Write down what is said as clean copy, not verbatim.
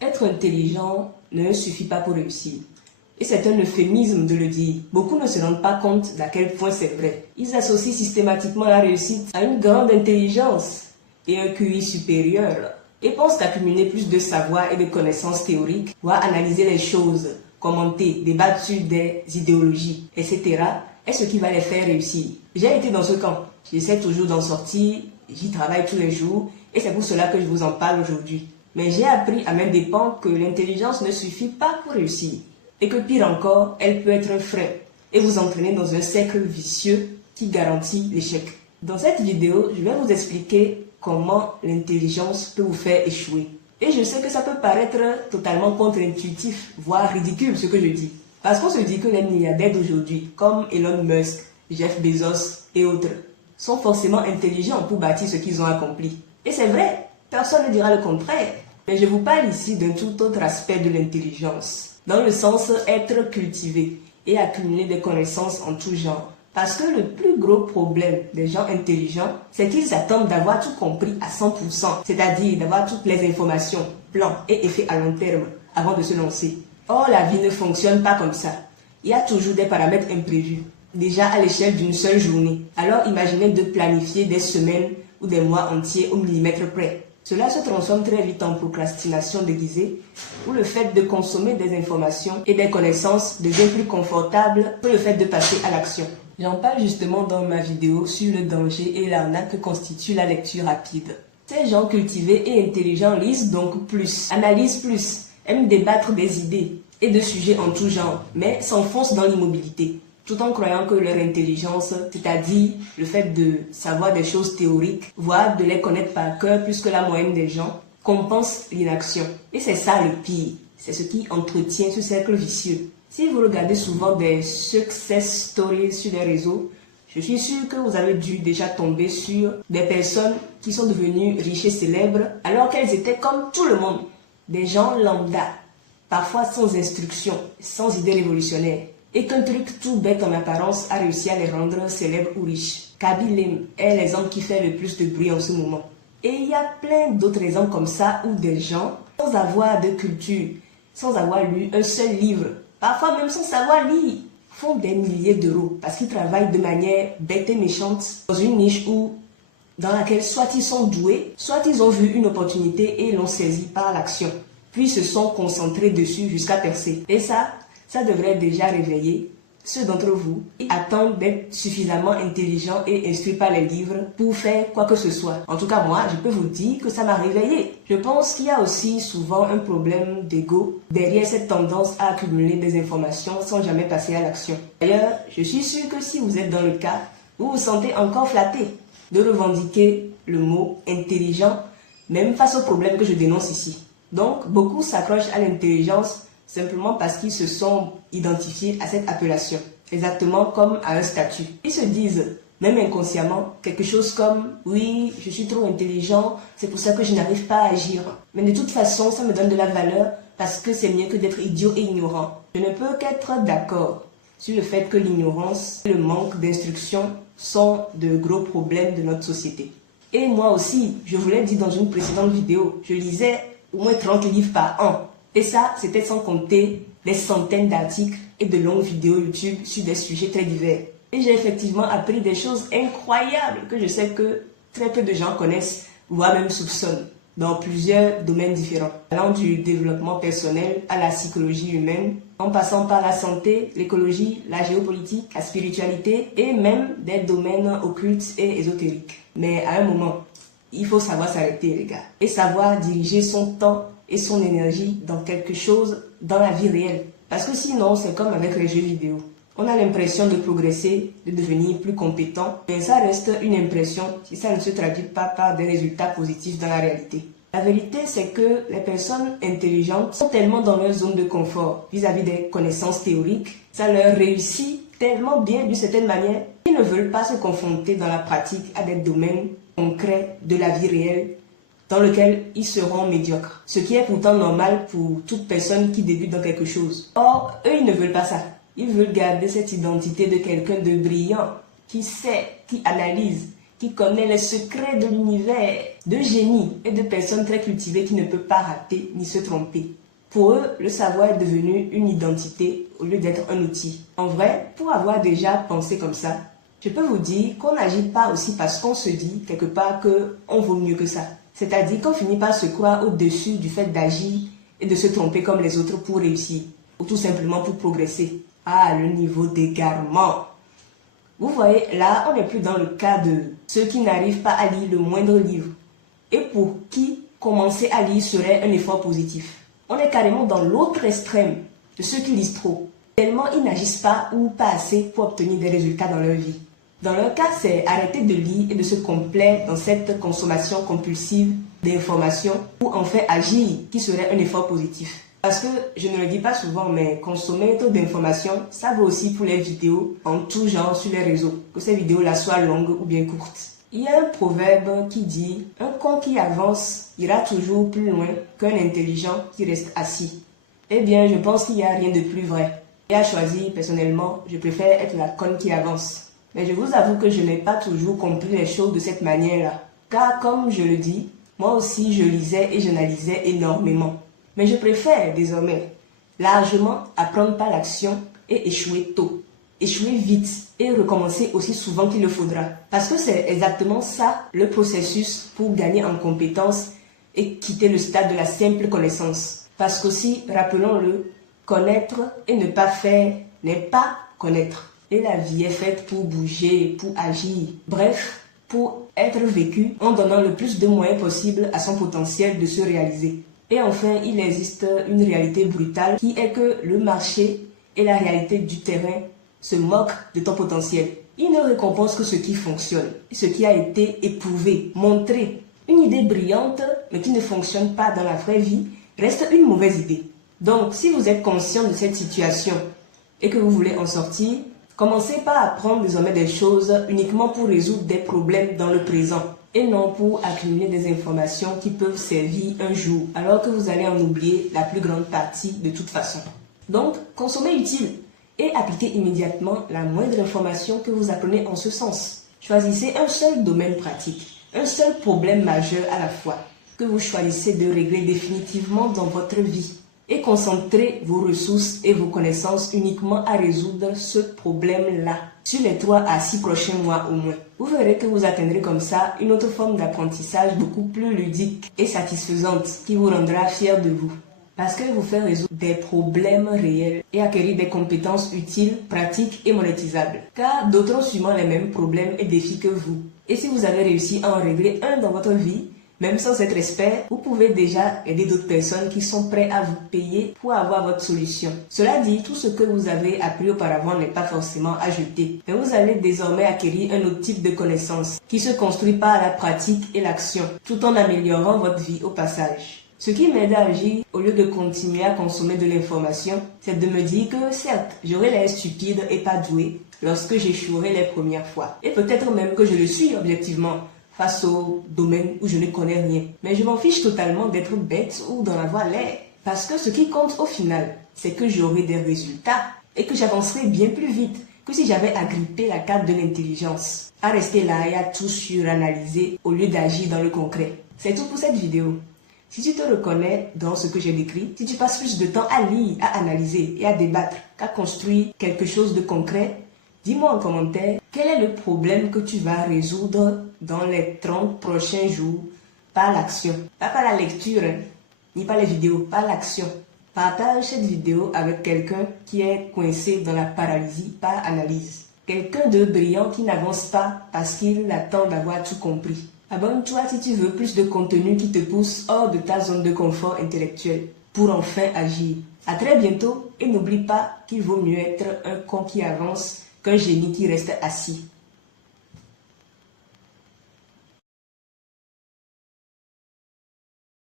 Être intelligent ne suffit pas pour réussir. Et c'est un euphémisme de le dire. Beaucoup ne se rendent pas compte d'à quel point c'est vrai. Ils associent systématiquement la réussite à une grande intelligence et un QI supérieur. Et pensent qu'accumuler plus de savoir et de connaissances théoriques, voire analyser les choses, commenter, débattre sur des idéologies, etc. est ce qui va les faire réussir. J'ai été dans ce camp. J'essaie toujours d'en sortir, j'y travaille tous les jours et c'est pour cela que je vous en parle aujourd'hui. Mais j'ai appris à mes dépens que l'intelligence ne suffit pas pour réussir. Et que pire encore, elle peut être un frein et vous entraîner dans un cercle vicieux qui garantit l'échec. Dans cette vidéo, je vais vous expliquer comment l'intelligence peut vous faire échouer. Et je sais que ça peut paraître totalement contre-intuitif, voire ridicule ce que je dis. Parce qu'on se dit que les milliardaires d'aujourd'hui, comme Elon Musk, Jeff Bezos et autres, sont forcément intelligents pour bâtir ce qu'ils ont accompli. Et c'est vrai, personne ne dira le contraire. Mais je vous parle ici d'un tout autre aspect de l'intelligence, dans le sens être cultivé et accumuler des connaissances en tout genre. Parce que le plus gros problème des gens intelligents, c'est qu'ils attendent d'avoir tout compris à 100%, c'est-à-dire d'avoir toutes les informations, plans et effets à long terme avant de se lancer. Or, la vie ne fonctionne pas comme ça. Il y a toujours des paramètres imprévus, déjà à l'échelle d'une seule journée. Alors imaginez de planifier des semaines ou des mois entiers au millimètre près. Cela se transforme très vite en procrastination déguisée, où le fait de consommer des informations et des connaissances devient plus confortable que le fait de passer à l'action. J'en parle justement dans ma vidéo sur le danger et l'arnaque que constitue la lecture rapide. Ces gens cultivés et intelligents lisent donc plus, analysent plus, aiment débattre des idées et de sujets en tout genre, mais s'enfoncent dans l'immobilité, tout en croyant que leur intelligence, c'est-à-dire le fait de savoir des choses théoriques, voire de les connaître par cœur plus que la moyenne des gens, compense l'inaction. Et c'est ça le pire, c'est ce qui entretient ce cercle vicieux. Si vous regardez souvent des success stories sur les réseaux, je suis sûre que vous avez dû déjà tomber sur des personnes qui sont devenues riches et célèbres alors qu'elles étaient comme tout le monde, des gens lambda, parfois sans instruction, sans idées révolutionnaires, et qu'un truc tout bête en apparence a réussi à les rendre célèbres ou riches. Kaby Lame est l'exemple qui fait le plus de bruit en ce moment. Et il y a plein d'autres exemples comme ça où des gens, sans avoir de culture, sans avoir lu un seul livre, parfois même sans savoir lire, font des milliers d'euros parce qu'ils travaillent de manière bête et méchante dans une niche dans laquelle soit ils sont doués, soit ils ont vu une opportunité et l'ont saisie par l'action, puis se sont concentrés dessus jusqu'à percer. Et ça devrait déjà réveiller ceux d'entre vous qui attendent d'être suffisamment intelligents et instruits par les livres pour faire quoi que ce soit. En tout cas, moi, je peux vous dire que ça m'a réveillé. Je pense qu'il y a aussi souvent un problème d'ego derrière cette tendance à accumuler des informations sans jamais passer à l'action. D'ailleurs, je suis sûre que si vous êtes dans le cas, vous vous sentez encore flatté de revendiquer le mot intelligent, même face au problème que je dénonce ici. Donc, beaucoup s'accrochent à l'intelligence simplement parce qu'ils se sont identifiés à cette appellation, exactement comme à un statut. Ils se disent, même inconsciemment, quelque chose comme « oui, je suis trop intelligent, c'est pour ça que je n'arrive pas à agir. Mais de toute façon, ça me donne de la valeur parce que c'est mieux que d'être idiot et ignorant. » Je ne peux qu'être d'accord sur le fait que l'ignorance et le manque d'instruction sont de gros problèmes de notre société. Et moi aussi, je vous l'ai dit dans une précédente vidéo, je lisais au moins 30 livres par an. Et ça, c'était sans compter des centaines d'articles et de longues vidéos YouTube sur des sujets très divers. Et j'ai effectivement appris des choses incroyables que je sais que très peu de gens connaissent, voire même soupçonnent, dans plusieurs domaines différents. Allant du développement personnel à la psychologie humaine, en passant par la santé, l'écologie, la géopolitique, la spiritualité et même des domaines occultes et ésotériques. Mais à un moment, il faut savoir s'arrêter, les gars, et savoir diriger son temps et son énergie dans quelque chose dans la vie réelle. Parce que sinon, c'est comme avec les jeux vidéo. On a l'impression de progresser, de devenir plus compétent, mais ça reste une impression si ça ne se traduit pas par des résultats positifs dans la réalité. La vérité, c'est que les personnes intelligentes sont tellement dans leur zone de confort vis-à-vis des connaissances théoriques, ça leur réussit tellement bien d'une certaine manière, qu'ils ne veulent pas se confronter dans la pratique à des domaines concrets de la vie réelle dans lequel ils seront médiocres. Ce qui est pourtant normal pour toute personne qui débute dans quelque chose. Or, eux, ils ne veulent pas ça. Ils veulent garder cette identité de quelqu'un de brillant, qui sait, qui analyse, qui connaît les secrets de l'univers, de génies et de personnes très cultivées qui ne peuvent pas rater ni se tromper. Pour eux, le savoir est devenu une identité au lieu d'être un outil. En vrai, pour avoir déjà pensé comme ça, je peux vous dire qu'on n'agit pas aussi parce qu'on se dit quelque part qu'on vaut mieux que ça. C'est-à-dire qu'on finit par se croire au-dessus du fait d'agir et de se tromper comme les autres pour réussir, ou tout simplement pour progresser. Ah, le niveau d'égarement! Vous voyez, là, on n'est plus dans le cas de ceux qui n'arrivent pas à lire le moindre livre et pour qui commencer à lire serait un effort positif. On est carrément dans l'autre extrême de ceux qui lisent trop, tellement ils n'agissent pas ou pas assez pour obtenir des résultats dans leur vie. Dans leur cas, c'est arrêter de lire et de se complaire dans cette consommation compulsive d'informations ou en fait agir qui serait un effort positif. Parce que, je ne le dis pas souvent, mais consommer trop d'informations, ça vaut aussi pour les vidéos en tout genre sur les réseaux, que ces vidéos-là soient longues ou bien courtes. Il y a un proverbe qui dit « Un con qui avance ira toujours plus loin qu'un intelligent qui reste assis ». Eh bien, je pense qu'il n'y a rien de plus vrai. Et à choisir, personnellement, je préfère être la conne qui avance. Mais je vous avoue que je n'ai pas toujours compris les choses de cette manière-là. Car comme je le dis, moi aussi je lisais et j'analysais énormément. Mais je préfère désormais largement apprendre par l'action et échouer tôt. Échouer vite et recommencer aussi souvent qu'il le faudra. Parce que c'est exactement ça le processus pour gagner en compétences et quitter le stade de la simple connaissance. Parce qu'aussi, rappelons-le, connaître et ne pas faire n'est pas connaître. Et la vie est faite pour bouger, pour agir. Bref, pour être vécue en donnant le plus de moyens possible à son potentiel de se réaliser. Et enfin, il existe une réalité brutale qui est que le marché et la réalité du terrain se moquent de ton potentiel. Ils ne récompensent que ce qui fonctionne, ce qui a été éprouvé, montré. Une idée brillante, mais qui ne fonctionne pas dans la vraie vie, reste une mauvaise idée. Donc, si vous êtes conscient de cette situation et que vous voulez en sortir, commencez par apprendre désormais des choses uniquement pour résoudre des problèmes dans le présent et non pour accumuler des informations qui peuvent servir un jour alors que vous allez en oublier la plus grande partie de toute façon. Donc, consommez utile et appliquez immédiatement la moindre information que vous apprenez en ce sens. Choisissez un seul domaine pratique, un seul problème majeur à la fois que vous choisissez de régler définitivement dans votre vie. Et concentrez vos ressources et vos connaissances uniquement à résoudre ce problème-là sur les 3 à 6 prochains mois au moins. Vous verrez que vous atteindrez comme ça une autre forme d'apprentissage beaucoup plus ludique et satisfaisante qui vous rendra fier de vous. Parce qu'elle vous fait résoudre des problèmes réels et acquérir des compétences utiles, pratiques et monétisables. Car d'autres ont sûrement les mêmes problèmes et défis que vous. Et si vous avez réussi à en régler un dans votre vie, même sans être expert, vous pouvez déjà aider d'autres personnes qui sont prêtes à vous payer pour avoir votre solution. Cela dit, tout ce que vous avez appris auparavant n'est pas forcément à jeter. Mais vous allez désormais acquérir un autre type de connaissance qui se construit par la pratique et l'action, tout en améliorant votre vie au passage. Ce qui m'aide à agir, au lieu de continuer à consommer de l'information, c'est de me dire que certes, j'aurai l'air stupide et pas doué lorsque j'échouerai les premières fois. Et peut-être même que je le suis objectivement, face au domaine où je ne connais rien. Mais je m'en fiche totalement d'être bête ou d'en avoir l'air. Parce que ce qui compte au final, c'est que j'aurai des résultats et que j'avancerai bien plus vite que si j'avais agrippé la carte de l'intelligence, à rester là et à tout suranalyser au lieu d'agir dans le concret. C'est tout pour cette vidéo. Si tu te reconnais dans ce que j'ai décrit, si tu passes plus de temps à lire, à analyser et à débattre qu'à construire quelque chose de concret, dis-moi en commentaire quel est le problème que tu vas résoudre dans les 30 prochains jours par l'action. Pas par la lecture, ni par les vidéos, par l'action. Partage cette vidéo avec quelqu'un qui est coincé dans la paralysie par analyse. Quelqu'un de brillant qui n'avance pas parce qu'il attend d'avoir tout compris. Abonne-toi si tu veux plus de contenu qui te pousse hors de ta zone de confort intellectuel pour enfin agir. À très bientôt et n'oublie pas qu'il vaut mieux être un con qui avance qu'un génie qui reste assis.